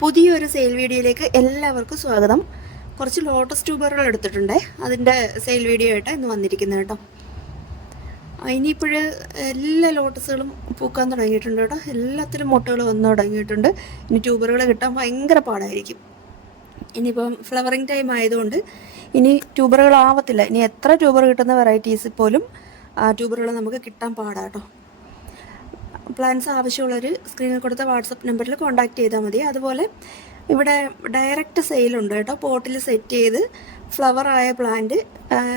പുതിയൊരു സെയിൽ വീഡിയോയിലേക്ക് എല്ലാവർക്കും സ്വാഗതം. കുറച്ച് ലോട്ടസ് ട്യൂബറുകൾ എടുത്തിട്ടുണ്ട്. അതിൻ്റെ സെയിൽ വീഡിയോ ആയിട്ട് ഇന്ന് വന്നിരിക്കുന്നത് കേട്ടോ. ഇനിയിപ്പോൾ എല്ലാ ലോട്ടസുകളും പൂക്കാൻ തുടങ്ങിയിട്ടുണ്ട് കേട്ടോ. എല്ലാത്തിലും മുട്ടകൾ വന്നു തുടങ്ങിയിട്ടുണ്ട്. ഇനി ട്യൂബറുകൾ കിട്ടാൻ ഭയങ്കര പാടായിരിക്കും. ഇനിയിപ്പം ഫ്ലവറിങ് ടൈം ആയതുകൊണ്ട് ഇനി ട്യൂബറുകളാവത്തില്ല. ഇനി എത്ര ട്യൂബർ കിട്ടുന്ന വെറൈറ്റീസിൽ പോലും ട്യൂബറുകൾ നമുക്ക് കിട്ടാൻ പാടാട്ടോ. പ്ലാൻസ് ആവശ്യമുള്ളവർ സ്ക്രീനിൽ കൊടുത്ത വാട്സപ്പ് നമ്പറിൽ കോൺടാക്ട് ചെയ്താൽ മതി. അതുപോലെ ഇവിടെ ഡയറക്റ്റ് സെയിലുണ്ട് കേട്ടോ. പോട്ടിൽ സെറ്റ് ചെയ്ത് ഫ്ലവറായ പ്ലാന്റ്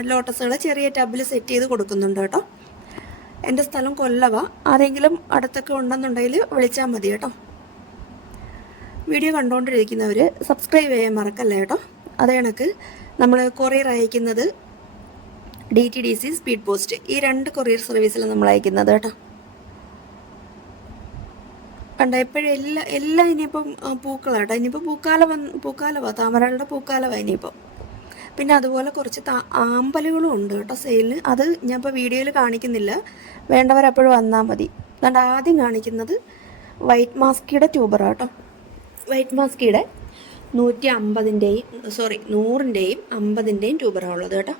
ലോട്ടസുകൾ ചെറിയ ടബിൽ സെറ്റ് ചെയ്ത് കൊടുക്കുന്നുണ്ട് കേട്ടോ. എൻ്റെ സ്ഥലം കൊല്ലവ. ആരെങ്കിലും അടുത്തൊക്കെ ഉണ്ടെന്നുണ്ടെങ്കിൽ വിളിച്ചാൽ മതി കേട്ടോ. വീഡിയോ കണ്ടുകൊണ്ടിരിക്കുന്നവർ സബ്സ്ക്രൈബ് ചെയ്യാൻ മറക്കല്ലേ കേട്ടോ. അതേ കണക്ക് നമ്മൾ കൊറിയർ അയക്കുന്നത് DTDC, സ്പീഡ് പോസ്റ്റ്, ഈ 2 കൊറിയർ സർവീസിലാണ് നമ്മൾ അയക്കുന്നത് കേട്ടോ. കണ്ട എപ്പോഴും എല്ലാം ഇനിയിപ്പം പൂക്കളാട്ടോ. ഇനിയിപ്പോൾ പൂക്കാലമാണ്, താമരകളുടെ പൂക്കാലമാണ് ഇനിയിപ്പം. പിന്നെ അതുപോലെ കുറച്ച് ആമ്പലുകളും ഉണ്ട് കേട്ടോ സെയിലിന്. അത് ഞാൻ ഇപ്പോൾ വീഡിയോയിൽ കാണിക്കുന്നില്ല, വേണ്ടവരപ്പോഴും വന്നാൽ മതി. അതുകൊണ്ട് ആദ്യം കാണിക്കുന്നത് വൈറ്റ് മാസ്കിയുടെ ട്യൂബറാട്ടോ. വൈറ്റ് മാസ്കിയുടെ 150-ൻ്റെയും 100-ൻ്റെയും 50-ൻ്റെയും ട്യൂബറാണ് ഉള്ളത് കേട്ടോ.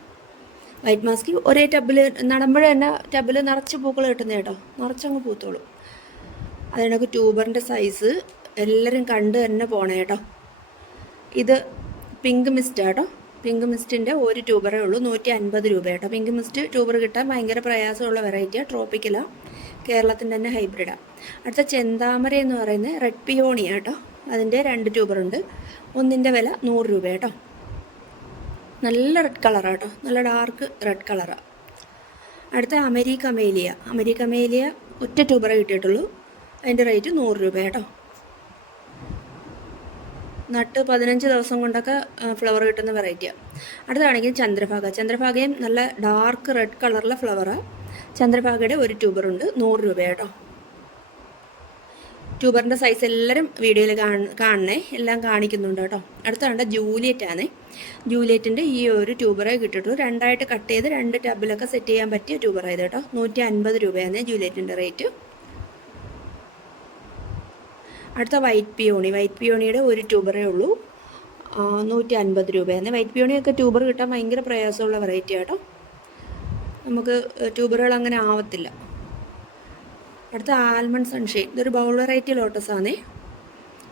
വൈറ്റ് മാസ്കി ഒരേ ടബിൽ നടുമ്പോൾ തന്നെ ടബിൽ നിറച്ച് പൂക്കൾ കിട്ടുന്നത് കേട്ടോ. നിറച്ചങ്ങ് പൂത്തോളൂ. അതിനൊക്കെ ട്യൂബറിൻ്റെ സൈസ് എല്ലാവരും കണ്ട് തന്നെ പോണേ കേട്ടോ. ഇത് പിങ്ക് മിസ്റ്റ് കേട്ടോ. പിങ്ക് മിസ്റ്റിൻ്റെ ഒരു ട്യൂബറേ ഉള്ളൂ, 150 രൂപ കേട്ടോ. പിങ്ക് മിസ്റ്റ് ട്യൂബർ കിട്ടാൻ ഭയങ്കര പ്രയാസമുള്ള വെറൈറ്റിയാണ്. ട്രോപ്പിക്കലാണ്, കേരളത്തിൻ്റെ തന്നെ ഹൈബ്രിഡാണ്. അടുത്ത ചെന്താമര എന്ന് പറയുന്നത് റെഡ് പിയോണിയാണ് കേട്ടോ. അതിൻ്റെ 2 ട്യൂബറുണ്ട്. ഒന്നിൻ്റെ വില 100 രൂപ കേട്ടോ. നല്ല റെഡ് കളറാണ് കേട്ടോ, നല്ല ഡാർക്ക് റെഡ് കളറാണ്. അടുത്ത അമേരിക്കമേലിയ ഒറ്റ ട്യൂബറേ കിട്ടിയിട്ടുള്ളൂ. അതിൻ്റെ റേറ്റ് 100 രൂപ കേട്ടോ. നട്ട് 15 ദിവസം കൊണ്ടൊക്കെ ഫ്ലവർ കിട്ടുന്ന വെറൈറ്റിയാണ്. അടുത്താണെങ്കിൽ ചന്ദ്രഭാഗയും നല്ല ഡാർക്ക് റെഡ് കളറിലെ ഫ്ലവറാണ്. ചന്ദ്രഭാഗയുടെ ഒരു ട്യൂബറുണ്ട്, 100 രൂപ കേട്ടോ. ട്യൂബറിൻ്റെ സൈസ് എല്ലാവരും വീഡിയോയിൽ കാണണേ, എല്ലാം കാണിക്കുന്നുണ്ട് കേട്ടോ. അടുത്താണ് ജൂലിയറ്റാണ്. ജൂലിയറ്റിൻ്റെ ഈ ഒരു ട്യൂബറേ കിട്ടിയിട്ടുള്ളൂ. 2ആയിട്ട് കട്ട് ചെയ്ത് 2 ടബിലൊക്കെ സെറ്റ് ചെയ്യാൻ പറ്റിയ ട്യൂബറായത് കേട്ടോ. 150 രൂപയാണ് ജൂലിയറ്റിൻ്റെ റേറ്റ്. അടുത്ത വൈറ്റ് പിയോണിയുടെ ഒരു ട്യൂബറേ ഉള്ളൂ, 150 രൂപയാണ്. വൈറ്റ് പിയോണിയൊക്കെ ട്യൂബർ കിട്ടാൻ ഭയങ്കര പ്രയാസമുള്ള വെറൈറ്റി കേട്ടോ. നമുക്ക് ട്യൂബറുകൾ അങ്ങനെ ആവത്തില്ല. അടുത്ത ആൽമണ്ട് സൺഷൈൻ, ഇതൊരു ബൗൾ വെറൈറ്റി ലോട്ടസാണേ.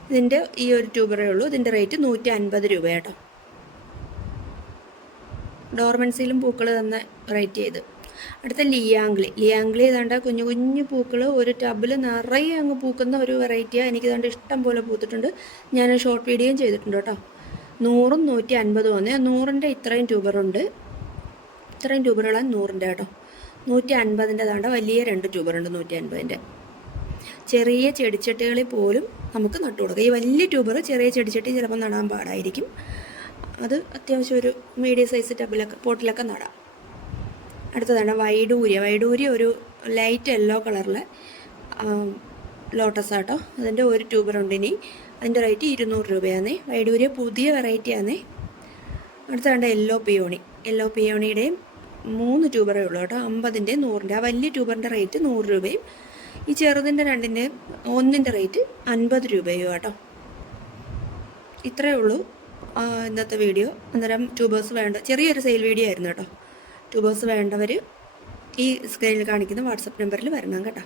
ഇതിൻ്റെ ഈ ഒരു ട്യൂബറേ ഉള്ളൂ. ഇതിൻ്റെ റേറ്റ് 150 രൂപ കേട്ടോ. ഡോർമെൻസിയിലും പൂക്കൾ തന്ന വെറൈറ്റി ചെയ്ത്. അടുത്ത ലിയാംഗ്ലി ഏതാണ്ട് കുഞ്ഞു കുഞ്ഞു പൂക്കൾ ഒരു ടബിൽ നിറയെ അങ്ങ് പൂക്കുന്ന ഒരു വെറൈറ്റിയാണ്. എനിക്ക് ഏതാണ്ട് ഇഷ്ടം പോലെ പൂത്തിട്ടുണ്ട്. ഞാൻ ഷോർട്ട് വീഡിയോയും ചെയ്തിട്ടുണ്ട് കേട്ടോ. 100-ഉം 150 വന്നേ. 100-ൻ്റെ ഇത്രയും ട്യൂബറുണ്ട്. ഇത്രയും ട്യൂബറുകളാണ് 100-ൻ്റെ കേട്ടോ. 150-ൻ്റെ താണ്ട വലിയ 2 ട്യൂബറുണ്ട്. 150-ൻ്റെ ചെറിയ ചെടിച്ചട്ടികളിൽ പോലും നമുക്ക് നട്ടു കൊടുക്കാം. ഈ വലിയ ട്യൂബർ ചെറിയ ചെടിച്ചട്ടി ചിലപ്പോൾ നടാൻ പാടായിരിക്കും. അത് അത്യാവശ്യം ഒരു മീഡിയം സൈസ് പോട്ടിലൊക്കെ നടാം. അടുത്തതാണ് വൈഡൂര്യ ഒരു ലൈറ്റ് യെല്ലോ കളറിലെ ലോട്ടസ് ആട്ടോ. അതിൻ്റെ ഒരു ട്യൂബറുണ്ട്. ഇനി അതിൻ്റെ റേറ്റ് 200 രൂപയാണേ. വൈഡൂര്യ പുതിയ വെറൈറ്റിയാണേ. അടുത്തതാണ് യെല്ലോ പിയോണിയുടെയും 3 ട്യൂബറേ ഉള്ളൂ കേട്ടോ. 50-ൻ്റെയും 100-ൻ്റെ. ആ വലിയ ട്യൂബറിൻ്റെ റേറ്റ് 100 രൂപയും ഈ ചെറുതിൻ്റെ 2-ൻ്റെയും 1-ൻ്റെ റേറ്റ് 50 രൂപയും കേട്ടോ. ഇത്രയേ ഉള്ളൂ ഇന്നത്തെ വീഡിയോ. അന്നേരം ട്യൂബേഴ്സ് ചെറിയൊരു സെയിൽ വീഡിയോ ആയിരുന്നു കേട്ടോ. ട്യൂബേഴ്സ് വേണ്ടവർ ഈ സ്ക്രീനിൽ കാണിക്കുന്ന വാട്സപ്പ് നമ്പറിൽ വരണം കേട്ടോ.